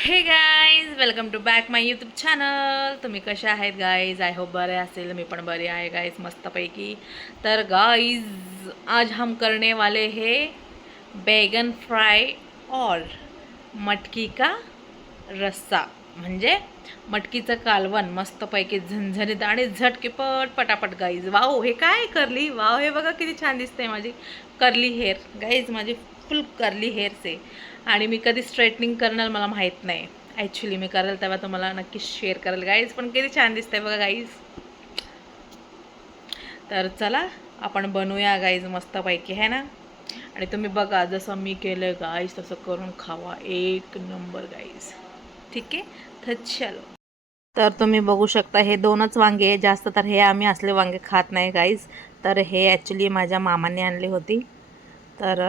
हे guys, welcome to back my YouTube channel. तुम्ही कशा आहेत गाईज? आय होप बरे असेल. मी पण बरी आहे गाईज, मस्तपैकी. तर गाईज, आज हम करने वाले हैं बैगन फ्राय और मटकी का रस्सा, म्हणजे मटकीचं कालवण मस्तपैकी झणझणीत आणि झटकेपट पटापट गाईज. वाव, हे काय करली? वाव, हे बघा किती छान दिसते माझी कर्ली हेअर गाईज. माझी फुल कर्ली हेअर्स आहे आणि मी कधी स्ट्रेटनिंग करणार मला माहीत नाही. ॲक्च्युली मी करेल तेव्हा तुम्हाला नक्कीच शेअर करेल गाईज. पण किती छान दिसतंय बघा गाईज. तर चला आपण बनवूया गाईज मस्तपैकी, है ना. आणि तुम्ही बघा, जसं मी केलं गाईज तसं करून खावा, एक नंबर गाईज. ठीक आहे, तर चलो. तर तुम्ही बघू शकता, हे दोनच वांगे आहे. जास्त तर हे आम्ही असले वांगे खात नाही गाईज. तर हे ॲक्च्युली माझ्या मामाने आणली होती. तर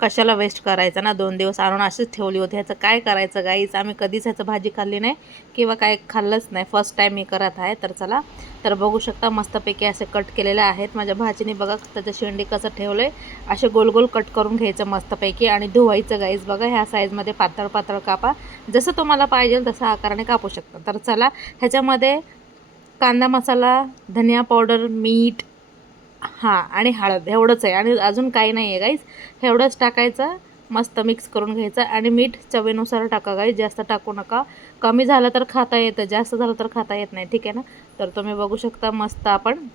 कशाला वेस्ट करायचं ना, 2 दिवस आणून अशीच ठेवली होती. ह्याचं काय करायचं गाईज? आम्ही कधीच ह्याचं भाजी खाल्ली नाही किंवा काय खाल्लंच नाही. फर्स्ट टाईम मी करत आहे. तर चला, तर बघू शकता मस्तपैकी असे कट केलेले आहेत माझ्या भाजीने. बघा त्याचं शेंडी कसं ठेवलं आहे. असे गोल गोल कट करून घ्यायचं मस्तपैकी आणि धुवायचं गाईज. बघा ह्या साईजमध्ये पातळ पातळ कापा, जसं तुम्हाला पाहिजे तसं आकाराने कापू शकता. तर चला, ह्याच्यामध्ये कांदा मसाला, धनिया पावडर, मीठ, हां, आणि हळद एवढंच आहे आणि अजून काही नाही आहे गाईज. एवढंच टाकायचं, मस्त मिक्स करून घ्यायचं. आणि मीठ चवीनुसार टाका गाईज, जास्त टाकू नका. कमी झालं तर खाता येतं, जास्त झालं तर खाता येत नाही. ठीक आहे ना. तर तुम्ही बघू शकता मस्त आपण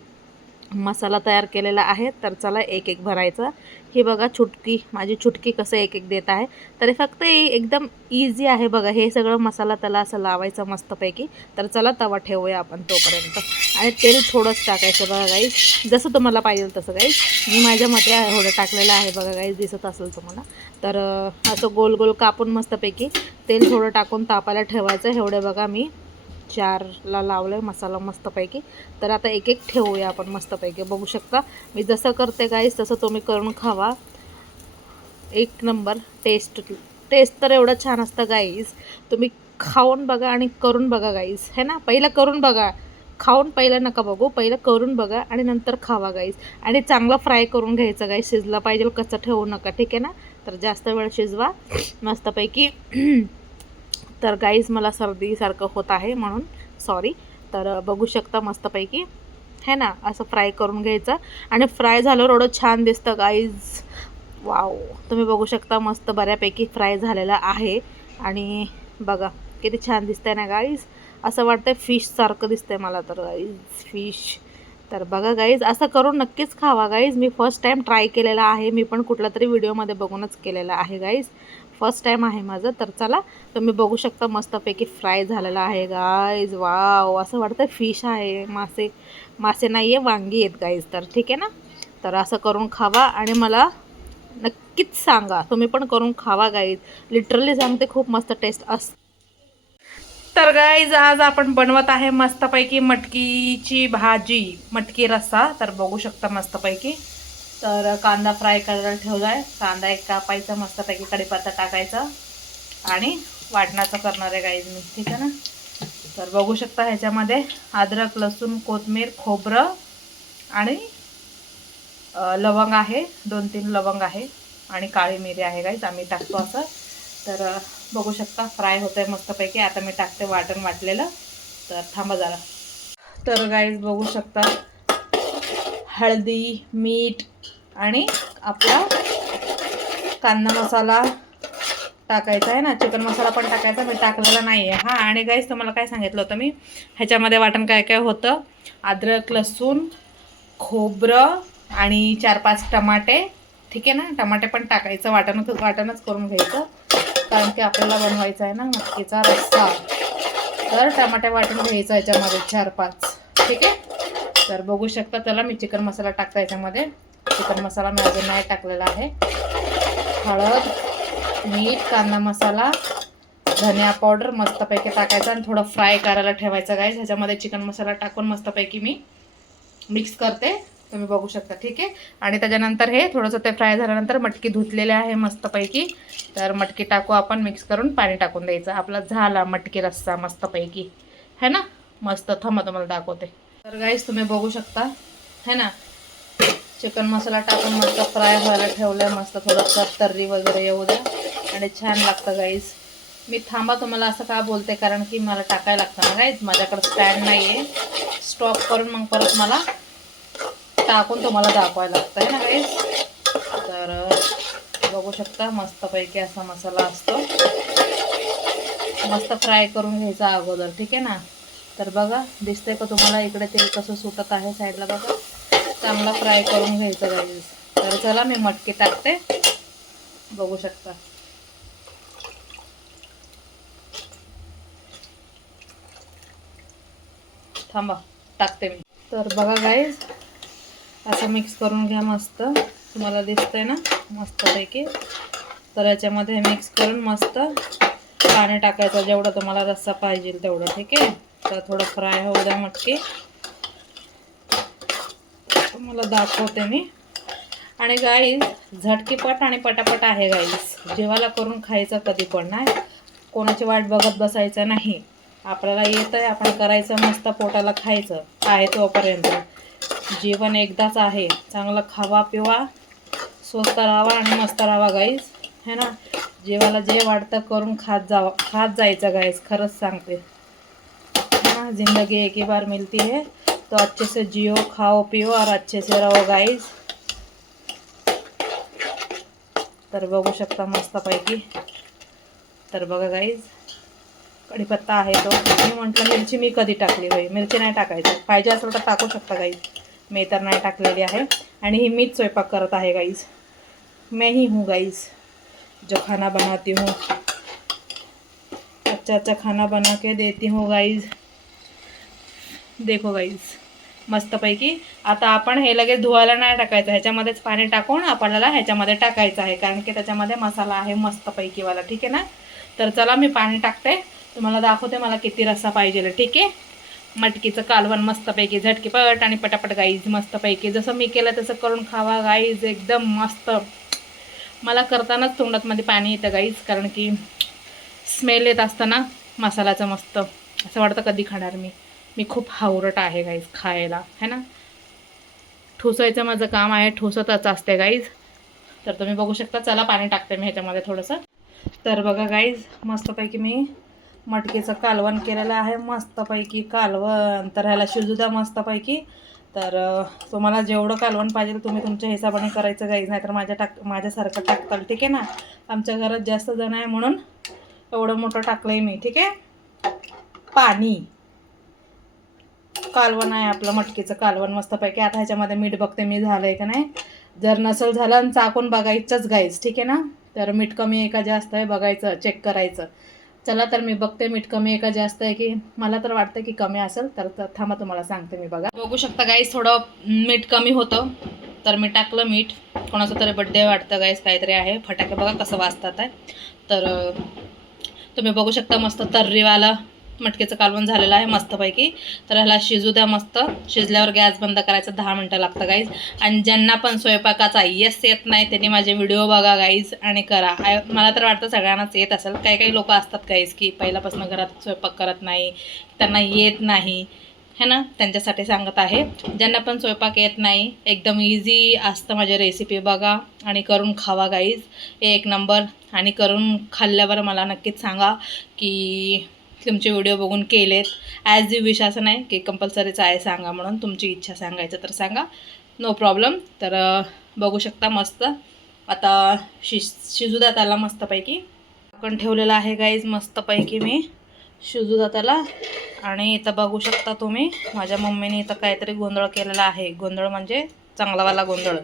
मसाला तयार केलेला आहे. तर चला एक एक भरायचा. ही बघा छुटकी, माझी छुटकी कसं एक एक देत आहे. तर फक्त एकदम इझी आहे बघा. हे सगळं मसाला त्याला असं लावायचं मस्तपैकी. तर चला तवा ठेवूया आपण तोपर्यंत. आणि तेल थोडंच टाकायचं बघा गाईज, जसं तुम्हाला पाहिजे तसं गाईज. मी माझ्या मते एवढं टाकलेलं आहे बघा गाईज, दिसत असेल तुम्हाला. तर असं गोल गोल कापून मस्तपैकी तेल थोडं टाकून तापायला ठेवायचं. एवढे बघा मी 4ला लावलं आहे मसाला मस्तपैकी. तर आता एक एक ठेवूया आपण मस्तपैकी. बघू शकता मी जसं करते गाईज, तसं तुम्ही करून खावा. एक नंबर टेस्ट. टेस्ट तर एवढं छान असतं गाईज. तुम्ही खाऊन बघा आणि करून बघा गाईज, है ना. पहिलं करून बघा, खाऊन पहिलं नका बघू. पहिलं करून बघा आणि नंतर खावा गाईज. आणि चांगलं फ्राय करून घ्यायचं गाईज, शिजला पाहिजे, कच्चं ठेवू नका. ठीक आहे ना. तर जास्त वेळ शिजवा मस्तपैकी. तर गाईज मला सर्दीसारखं होत आहे म्हणून सॉरी. तर बघू शकता मस्तपैकी, है ना, असं फ्राय करून घ्यायचं. आणि फ्राय झाल्यावर एवढं छान दिसतं गाईज. वाव, तुम्ही बघू शकता मस्त बऱ्यापैकी फ्राय झालेला आहे. आणि बघा किती छान दिसतंय ना गाईज. असं वाटतंय फिशसारखं दिसतंय मला तर गाईज, फिश. तर बघा गाईज, असं करून नक्कीच खावा गाईज. मी फर्स्ट टाईम ट्राय केलेला आहे. मी पण कुठल्या तरी व्हिडिओमध्ये बघूनच केलेलं आहे गाईज. फर्स्ट टाईम आहे माझं. तर चला, तुम्ही बघू शकता मस्तपैकी फ्राय झालेला आहे गाईज. वाव, असं वाटतं फिश आहे. मासे मासे नाही आहे, वांगी आहेत गाईज. तर ठीक आहे ना. तर असं करून खावा आणि मला नक्कीच सांगा. तुम्ही पण करून खावा गाईज. लिटरली सांगते, खूप मस्त टेस्ट असते. तर गाईज, आज आपण बनवत आहे मस्तपैकी मटकीची भाजी, मटकी रस्सा. तर बघू शकता मस्तपैकी. तर कांदा फ्राय करायला ठेवला आहे. कांदा एक कापायचा मस्तपैकी, कढीपत्ता टाकायचा आणि वाटणाचं करणार आहे गाईज मी. ठीक आहे ना. तर बघू शकता ह्याच्यामध्ये अद्रक, लसूण, कोथिंबीर, खोबरं आणि लवंग आहे, 2-3 लवंग आहे आणि काळी मिरी आहे गाईज. आम्ही टाकतो असं. तर बघू शकता फ्राय होतं आहे मस्तपैकी. आता मी टाकते वाटण वाटलेलं. तर थांबा जरा. तर गाईज बघू शकता, हळदी, मीठ आणि आपला कांदा मसाला टाकायचा आहे ना. चिकन मसाला पण टाकायचा, मी टाकलेला नाही आहे. हां, आणि गाईज तुम्हाला काय सांगितलं होतं मी, ह्याच्यामध्ये वाटण काय काय होतं. अद्रक, लसूण, खोबरं आणि 4-5 टमाटे. ठीक आहे ना. टमाटे पण टाकायचं, वाटणच करून घ्यायचं, कारण की आपल्याला बनवायचा आहे ना मटकीचा रस्सा. तर टमाटे वाटून घ्यायचं ह्याच्यामध्ये 4-5. ठीक आहे. तर बघू शकता, त्याला मी चिकन मसाला टाकता याच्यामध्ये. चिकन मसाला मी अजून नाही टाकलेला आहे. हळद, मीठ, कांदा मसाला, धनिया पावडर मस्तपैकी टाकायचा आणि थोडं फ्राय करायला ठेवायचं गाईज. ह्याच्यामध्ये चिकन मसाला टाकून मस्तपैकी मी मिक्स करते, तुम्ही बघू शकता. ठीक आहे. आणि त्याच्यानंतर हे थोडंसं ते फ्राय झाल्यानंतर मटकी धुतलेली आहे मस्तपैकी. तर मटकी टाकू आपण, मिक्स करून पाणी टाकून द्यायचं. आपला झाला मटकी रस्सा मस्तपैकी, है ना. मस्त. थांबा तुम्हाला दाखवते. तर गाईज तुम्ही बघू शकता, है ना, चिकन मसाला टाकून मस्त फ्राय व्हायला ठेवलं आहे. मस्त थोडंसं तर्री वगैरे येऊ द्या आणि छान लागतं गाईज. मी थांबा तुम्हाला असं का बोलते, कारण की मला टाकायला लागतं ना गाईज, माझ्याकडे स्टँड नाही आहे. स्टॉप करून मग परत मला टाकून तुम्हाला दाखवायला लागतं आहे ना गाईज. तर बघू शकता मस्तपैकी असा मसाला असतो. मस्त फ्राय करून घ्यायचा अगोदर, ठीक आहे ना. तर बघा दिसतंय का तुम्हाला इकडे तेल कसं सुटत आहे साईडला, बघा चांगला फ्राय करून घ्यायचं गाईज. तर चला मी मटकी टाकते, बघू शकता. थांबा टाकते मी. तर बघा गाईज असं मिक्स करून घ्या मस्त, तुम्हाला दिसतंय ना मस्तपैकी. तर याच्यामध्ये मिक्स करून मस्त पाणी टाकायचं जेवढं तुम्हाला रस्सा पाहिजे तेवढं, ठीक आहे. तर थोडं फ्राय होऊ द्या मटकी, तुम्हाला दाखवते मी. आणि गाईज झटकीपट आणि पटापट आहे गाईज, जेवायला करून खायचं कधी पण नाही, कोणाची वाट बघत बसायचं नाही. आपल्याला येतं आहे, आपण करायचं, मस्त पोटाला खायचं आहे तोपर्यंत. जेवण एकदाच आहे, चांगलं खावा पिवा, स्वस्त राहावा आणि मस्त राहावा गाईज, है ना. जेवायला जे वाटतं करून खात जायचं गाईज, खरंच सांगते हाँ, जिंदगी एक ही बार मिलती है, तो अच्छे से जियो, खाओ पिओ और अच्छे से रहो गाईज. तर बघू शकता मस्तपैकी. तर बघा गाईज कढीपत्ता आहे तो, मी म्हटलं मिरची मी कधी टाकली बाई, मिरची नाही टाकायचं, पाहिजे असेल तर टाकू शकता गाईज, मी तर नाही टाकलेली आहे. आणि ही मीच स्वयंपाक करत आहे गाईज, मैं ही हूँ गाईज जो खाना बनाती हूँ, अच्छा अच्छा खाना बना के देती हूँ गाईज. देखो गाईज मस्तपैकी. आता आपण हे लगेच धुवायला नाही टाकायचं, ह्याच्यामध्येच पाणी टाकून आपल्याला ह्याच्यामध्ये टाकायचं आहे, कारण की त्याच्यामध्ये मसाला आहे मस्तपैकीवाला, ठीक आहे ना. तर चला मी पाणी टाकते, तुम्हाला दाखवते मला किती रस्सा पाहिजे, ठीक आहे. मटकीचं कालवण मस्तपैकी झटकीपट आणि पटापट गाईज, मस्तपैकी जसं मी केलं तसं करून खावा गाईज, एकदम मस्त. मला करतानाच तोंडात मध्ये पाणी येतं गाईज, कारण की स्मेल येत असताना मसाल्याचं मस्त, असं वाटतं कधी खाणार मी खूप हावरट आहे गाईज खायला, है ना. ठोसायचं माझं काम आहे, ठोसतच असते गाईज. तर तुम्ही बघू शकता. चला पाणी टाकते मी ह्याच्यामध्ये थोडंसं. तर बघा गाईज मस्तपैकी मी मटकीचं कालवण केलेलं आहे, मस्तपैकी कालवण. तर ह्याला शिजू द्या मस्तपैकी. तर तुम्हाला जेवढं कालवण पाहिजे तुम्ही तुमच्या हिशोबाने करायचं गाईज, नाहीतर माझ्यासारखं टाकताल, ठीक आहे ना. आमच्या घरात जास्त जण आहे म्हणून एवढं मोठं टाकलं आहे मी, ठीक आहे. पाणी कालवण आहे आपलं, मटकीचं कालवण मस्तपैकी. आता ह्याच्यामध्ये मीठ बघते मी झालं आहे का नाही, जर नसेल झालं आणि चाकून बघायचंच गाईज, ठीक आहे ना. तर मीठ कमी आहे का जास्त आहे बघायचं, चेक करायचं. चला तर मी बघते मीठ कमी आहे का जास्त आहे, की मला तर वाटतं की कमी असेल, तर थांबा तुम्हाला सांगते मी. बघा बघू शकता गाईज थोडं मीठ कमी होतं, तर मी टाकलं मीठ. कोणाचा तरी बड्डे वाटतं गाईज, काहीतरी आहे, फटाके बघा कसं वाजतात आहे. तर तुम्ही बघू शकता मस्त तर्रीवाला मटकीचं कालवण झालेलं आहे मस्तपैकी. तर ह्याला शिजू द्या मस्त, शिजल्यावर गॅस बंद करायचा, 10 मिनटं लागतं गाईज. आणि ज्यांना पण स्वयंपाकाचा यस येत नाही त्यांनी माझे व्हिडिओ बघा गाईज आणि करा. मला तर वाटतं सगळ्यांनाच येत असेल, काही काही लोक असतात गाईज की पहिल्यापासून घरात स्वयंपाक करत नाही, त्यांना येत नाही, है ना. त्यांच्यासाठी सांगत आहे, ज्यांना पण स्वयंपाक येत नाही, एकदम इझी असतं माझी रेसिपी, बघा आणि करून खावा गाईज, एक नंबर. आणि करून खाल्ल्यावर मला नक्कीच सांगा की तुमचे व्हिडिओ बघून केलेत. ॲज यू विश, असं नाही की कंपल्सरीच आहे सांगा म्हणून, तुमची इच्छा सांगायचं तर सांगा, नो प्रॉब्लेम. तर बघू शकता मस्त. आता शिजू द्या त्याला मस्तपैकी. आपण ठेवलेलं आहे गाईज मस्तपैकी मी शिजू द्या त्याला. आणि इथं बघू शकता तुम्ही माझ्या मम्मीने इथं काहीतरी गोंधळ केलेला आहे, गोंधळ म्हणजे चांगलावाला गोंधळ.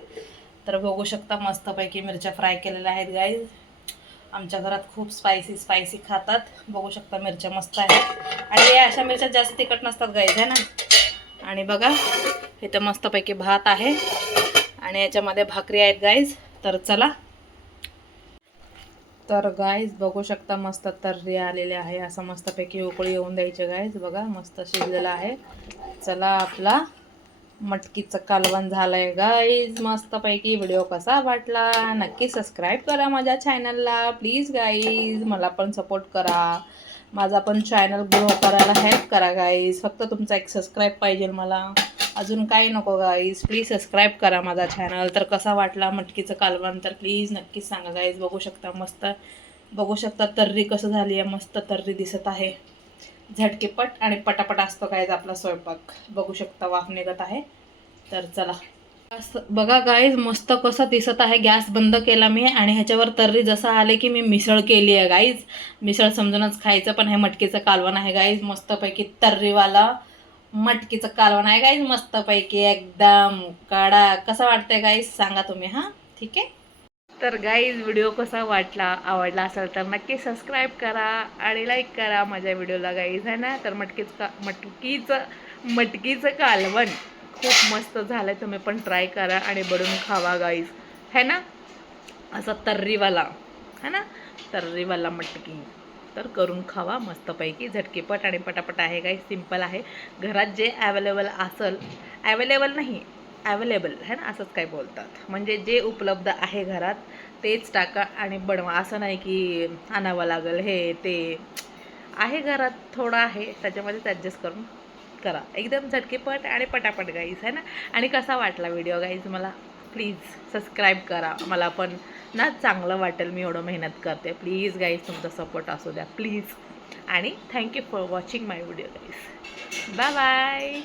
तर बघू शकता मस्तपैकी मिरच्या फ्राय केलेल्या आहेत गाईज. आमच्या घरात खूप स्पायसी खातात, बघू शकता मिरच्या मस्त आहेत. आणि या अशा मिरच्या जास्त तिखट नसतात गाईज, है ना. आणि बघा इथं मस्तपैकी भात आहे आणि याच्यामध्ये भाकरी आहेत गाईज. तर चला. तर गाईज बघू शकता मस्त तर्री आलेले आहे, असं मस्तपैकी उकळी येऊन द्यायचे गाईज. बघा मस्त शिजलेलं आहे. चला आपला मटकीचं कालवण झालंय गाईज मस्तपैकी. व्हिडिओ कसा वाटला नक्की सबस्क्राईब करा माझ्या चॅनलला प्लीज गाईज, मला पण सपोर्ट करा, माझा पण चॅनल ग्रो करायला हेल्प करा गाईज. फक्त तुमचा एक सबस्क्राईब पाहिजे मला, अजून काही नको गाईज. प्लीज सबस्क्राईब करा माझा चॅनल. तर कसा वाटला मटकीचं कालवण तर प्लीज नक्कीच सांगा गाईज. बघू शकता मस्त बघू शकता तर्री कसं झाली आहे, मस्त तर्री दिसत आहे, झटकेपट आणि पटापट असतो गाईज आपला स्वयंपाक. बघू शकता वाफ निघत आहे. तर चला असं बघा गाईज मस्त कसं दिसत आहे. गॅस बंद केला मी आणि ह्याच्यावर तर्री जसं आले की मी मिसळ केली आहे गाईज. मिसळ समजूनच खायचं, पण हे मटकीचं कालवण आहे गाईज. मस्तपैकी तर्रीवाला मटकीचं कालवण आहे गाईज, मस्तपैकी एकदम काढा. कसं वाटतंय गाईज सांगा तुम्ही. हां ठीक आहे. तर गाईज व्हिडिओ कसा वाटला, आवडला असेल तर नक्की सबस्क्राईब करा आणि लाईक करा माझ्या व्हिडिओला गाईज है ना. तर मटकीचं कालवण खूप मस्त झालं आहे. तुम्ही पण ट्राय करा आणि बनवून खावा गाईज है ना. असा तर्रीवाला है ना, तर्रीवाला मटकी तर करून खावा मस्तपैकी, झटकेपट आणि पटापट आहे गाईज. सिंपल आहे. घरात जे अवेलेबल असेल, अवेलेबल नाही अवेलेबल है ना, असंच काय बोलतात, म्हणजे जे उपलब्ध आहे घरात तेच टाका आणि बनवा. असं नाही की आणावं लागेल, हे ते आहे घरात थोडं आहे त्याच्यामध्येच ॲडजस्ट करून करा. एकदम झटकेपट आणि पटापट गाईज है ना. आणि कसा वाटला व्हिडिओ गाईज मला प्लीज सबस्क्राईब करा, मला पण ना चांगलं वाटेल. मी एवढं मेहनत करते. प्लीज गाईज तुमचा सपोर्ट असू द्या प्लीज. आणि thank you for watching my video guys. Bye bye.